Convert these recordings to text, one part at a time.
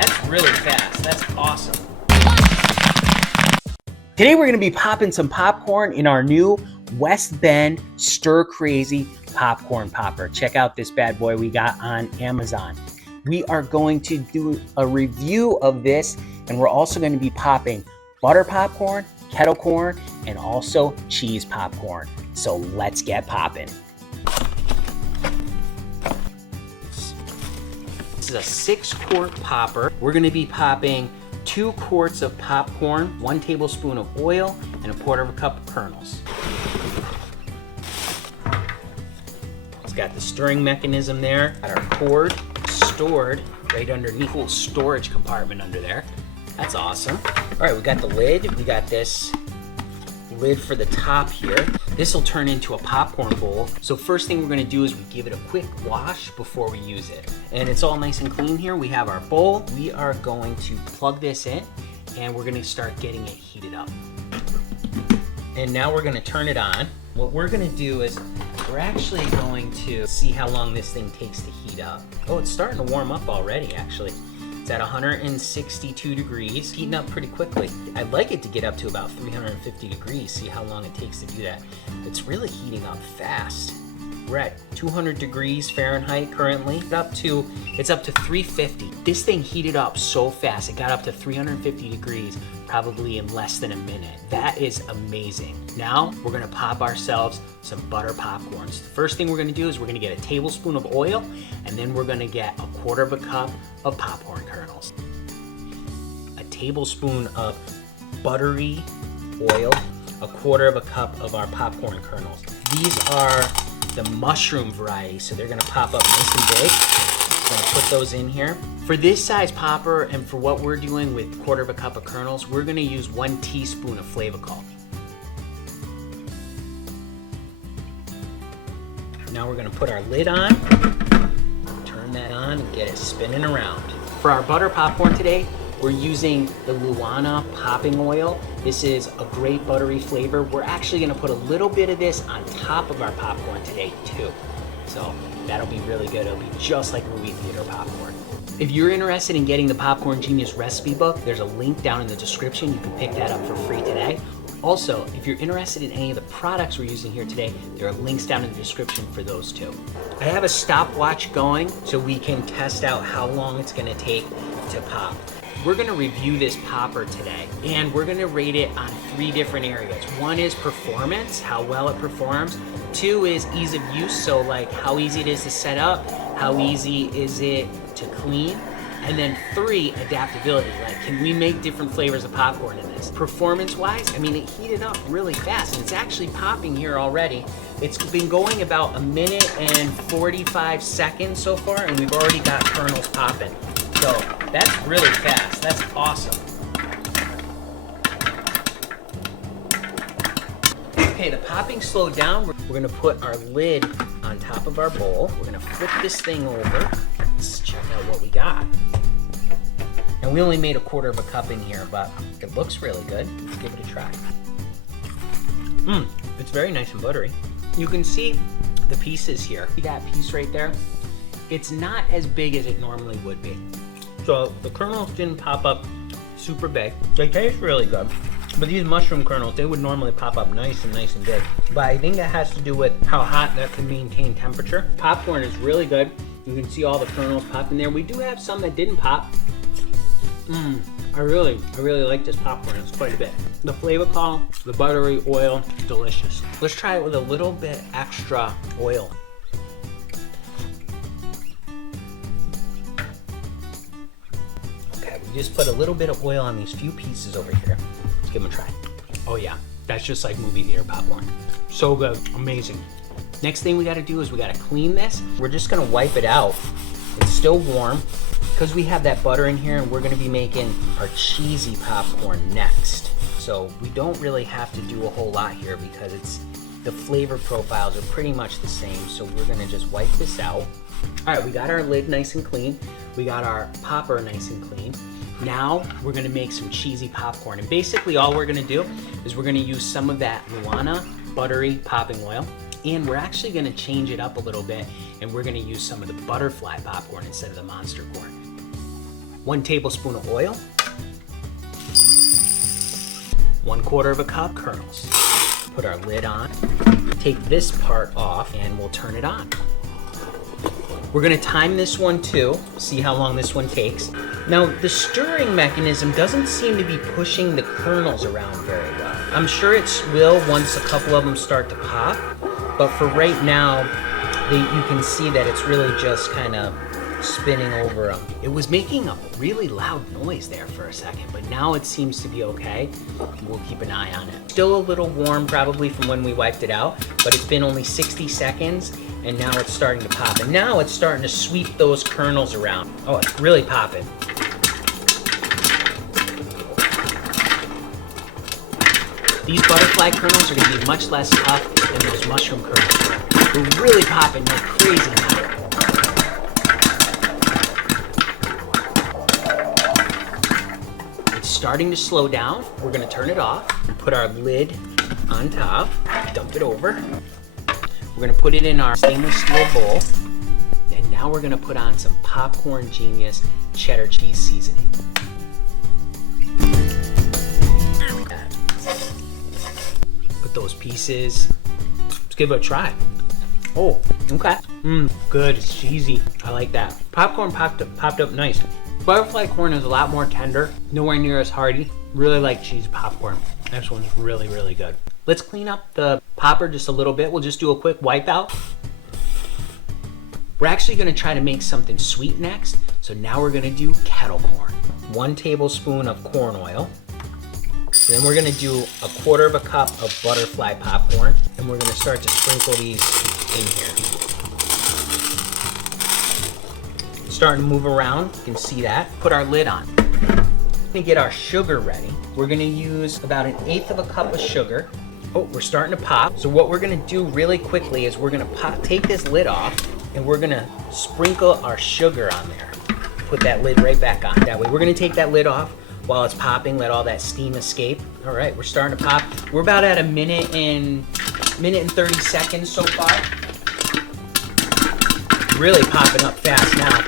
That's really fast. That's awesome. Today we're gonna be popping some popcorn in our new WestBend Stir Crazy popcorn popper. Check out this bad boy we got on Amazon. We are going to do a review of this, and we're also going to be popping butter popcorn, kettle corn, and also cheese popcorn. So let's get popping. This is a 6-quart popper. We're going to be popping 2 quarts of popcorn, 1 tablespoon of oil, and 1/4 cup of kernels. It's got the stirring mechanism there. Got our cord stored right underneath. Cool storage compartment under there. That's awesome. All right, we got the lid. We got this lid for the top here. This will turn into a popcorn bowl. So first thing we're gonna do is we give it a quick wash before we use it. And it's all nice and clean here. We have our bowl. We are going to plug this in and we're gonna start getting it heated up. And now we're gonna turn it on. What we're gonna do is we're actually going to see how long this thing takes to heat up. Oh, it's starting to warm up already, actually. It's at 162 degrees, heating up pretty quickly. I'd like it to get up to about 350 degrees, see how long it takes to do that. It's really heating up fast. We're at 200 degrees Fahrenheit currently. It's up to 350. This thing heated up so fast. It got up to 350 degrees probably in less than a minute. That is amazing. Now we're gonna pop ourselves some butter popcorns. The first thing we're gonna do is we're gonna get a tablespoon of oil, and then we're gonna get 1/4 cup of popcorn kernels. A tablespoon of buttery oil, 1/4 cup of our popcorn kernels. These are the mushroom variety, so they're gonna pop up nice and big. I'm gonna put those in here. For this size popper and for what we're doing with 1/4 cup of kernels, we're gonna use 1 teaspoon of Flavacol. Now we're gonna put our lid on, turn that on and get it spinning around. For our butter popcorn today, we're using the Luana popping oil. This is a great buttery flavor. We're actually gonna put a little bit of this on top of our popcorn today too. So that'll be really good. It'll be just like movie theater popcorn. If you're interested in getting the Popcorn Genius recipe book, there's a link down in the description. You can pick that up for free today. Also, if you're interested in any of the products we're using here today, there are links down in the description for those too. I have a stopwatch going so we can test out how long it's gonna take to pop. We're gonna review this popper today, and we're gonna rate it on 3 different areas. 1 is performance, how well it performs. 2 is ease of use, so like how easy it is to set up, how easy is it to clean, and then 3, adaptability, like can we make different flavors of popcorn in this? Performance-wise, I mean, it heated up really fast, and it's actually popping here already. It's been going about 1 minute and 45 seconds so far, and we've already got kernels popping. So that's really fast. That's awesome. Okay, the popping slowed down. We're gonna put our lid on top of our bowl. We're gonna flip this thing over. Let's check out what we got. And we only made 1/4 cup in here, but it looks really good. Let's give it a try. It's very nice and buttery. You can see the pieces here. See that piece right there? It's not as big as it normally would be. So the kernels didn't pop up super big. They taste really good. But these mushroom kernels, they would normally pop up nice and big. But I think that has to do with how hot that can maintain temperature. Popcorn is really good. You can see all the kernels popped in there. We do have some that didn't pop. I really like this popcorn. It's quite a bit. The Flavacol, the buttery oil, delicious. Let's try it with a little bit extra oil. Okay, we just put a little bit of oil on these few pieces over here. Let's give them a try. Oh yeah, that's just like movie theater popcorn. So good, amazing. Next thing we gotta do is we gotta clean this. We're just gonna wipe it out. It's still warm because we have that butter in here, and we're gonna be making our cheesy popcorn next. So we don't really have to do a whole lot here because the flavor profiles are pretty much the same. So we're gonna just wipe this out. All right, we got our lid nice and clean. We got our popper nice and clean. Now we're gonna make some cheesy popcorn. And basically all we're gonna do is we're gonna use some of that Luana buttery popping oil, and we're actually gonna change it up a little bit, and we're gonna use some of the butterfly popcorn instead of the monster corn. 1 tablespoon of oil, 1/4 cup kernels. Put our lid on, take this part off, and we'll turn it on. We're gonna time this one too, see how long this one takes. Now, the stirring mechanism doesn't seem to be pushing the kernels around very well. I'm sure it will once a couple of them start to pop, but for right now, you can see that it's really just kind of spinning over them. It was making a really loud noise there for a second, but now it seems to be okay. We'll keep an eye on it. Still a little warm probably from when we wiped it out, but it's been only 60 seconds and now it's starting to pop. And now it's starting to sweep those kernels around. Oh, it's really popping. These butterfly kernels are gonna be much less tough than those mushroom kernels were. They're really popping like crazy now. Starting to slow down. We're gonna turn it off and put our lid on top, dump it over. We're gonna put it in our stainless steel bowl. And now we're gonna put on some Popcorn Genius cheddar cheese seasoning. Put those pieces, let's give it a try. Oh, okay. Good, it's cheesy. I like that. Popcorn popped up nice. Butterfly corn is a lot more tender, nowhere near as hearty. Really like cheese popcorn. This one's really, really good. Let's clean up the popper just a little bit. We'll just do a quick wipe out. We're actually gonna try to make something sweet next. So now we're gonna do kettle corn. 1 tablespoon of corn oil. Then we're gonna do 1/4 cup of butterfly popcorn. And we're gonna start to sprinkle these in here. Starting to move around, you can see that. Put our lid on. To get our sugar ready, we're gonna use about 1/8 cup of sugar. Oh, we're starting to pop. So what we're gonna do really quickly is we're gonna take this lid off and we're gonna sprinkle our sugar on there. Put that lid right back on. That way, we're gonna take that lid off while it's popping, let all that steam escape. All right, we're starting to pop. We're about at a minute and 30 seconds so far. Really popping up fast now.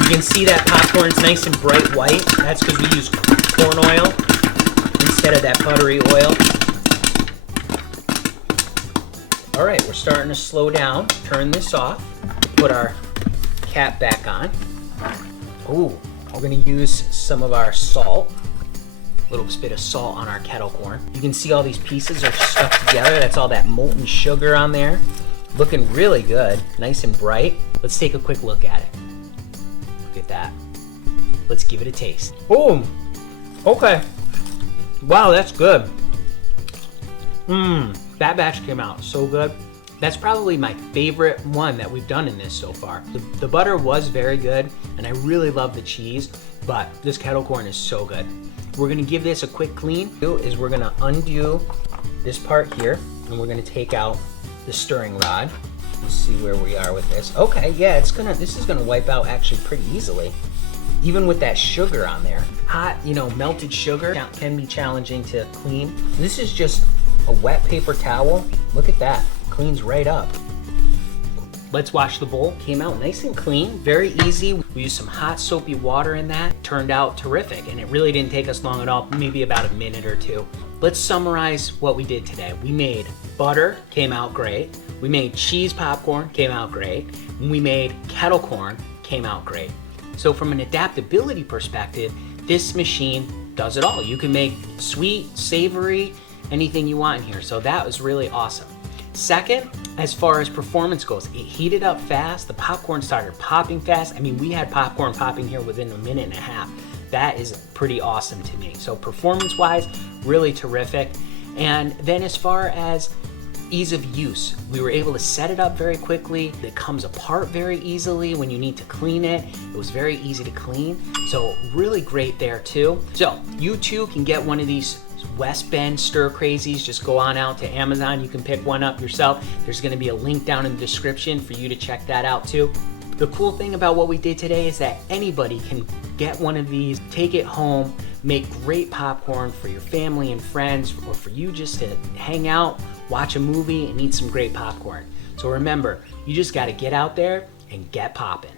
You can see that popcorn's nice and bright white. That's because we use corn oil instead of that buttery oil. All right, we're starting to slow down. Turn this off. Put our cap back on. Ooh, we're gonna use some of our salt. A little bit of salt on our kettle corn. You can see all these pieces are stuck together. That's all that molten sugar on there. Looking really good, nice and bright. Let's take a quick look at it. Look at that. Let's give it a taste. Boom. Okay. Wow, that's good. That batch came out so good. That's probably my favorite one that we've done in this so far. The butter was very good, and I really love the cheese, but this kettle corn is so good. We're gonna give this a quick clean. We're gonna undo this part here, and we're gonna take out the stirring rod. Let's see where we are with this. Okay, yeah, this is gonna wipe out actually pretty easily. Even with that sugar on there. Hot, melted sugar can be challenging to clean. This is just a wet paper towel. Look at that, cleans right up. Let's wash the bowl. Came out nice and clean, very easy. We used some hot soapy water in that. Turned out terrific, and it really didn't take us long at all, maybe about a minute or two. Let's summarize what we did today. We made butter, came out great. We made cheese popcorn, came out great. And we made kettle corn, came out great. So from an adaptability perspective, this machine does it all. You can make sweet, savory, anything you want in here. So that was really awesome. Second, as far as performance goes, it heated up fast. The popcorn started popping fast. I mean, we had popcorn popping here within a minute and a half. That is pretty awesome to me. So performance-wise, really terrific. And then as far as ease of use, we were able to set it up very quickly. It comes apart very easily when you need to clean it. It was very easy to clean. So really great there too. So you too can get one of these WestBend Stir Crazies. Just go on out to Amazon. You can pick one up yourself. There's gonna be a link down in the description for you to check that out too. The cool thing about what we did today is that anybody can get one of these, take it home, make great popcorn for your family and friends, or for you just to hang out, watch a movie, and eat some great popcorn. So remember, you just gotta get out there and get poppin'.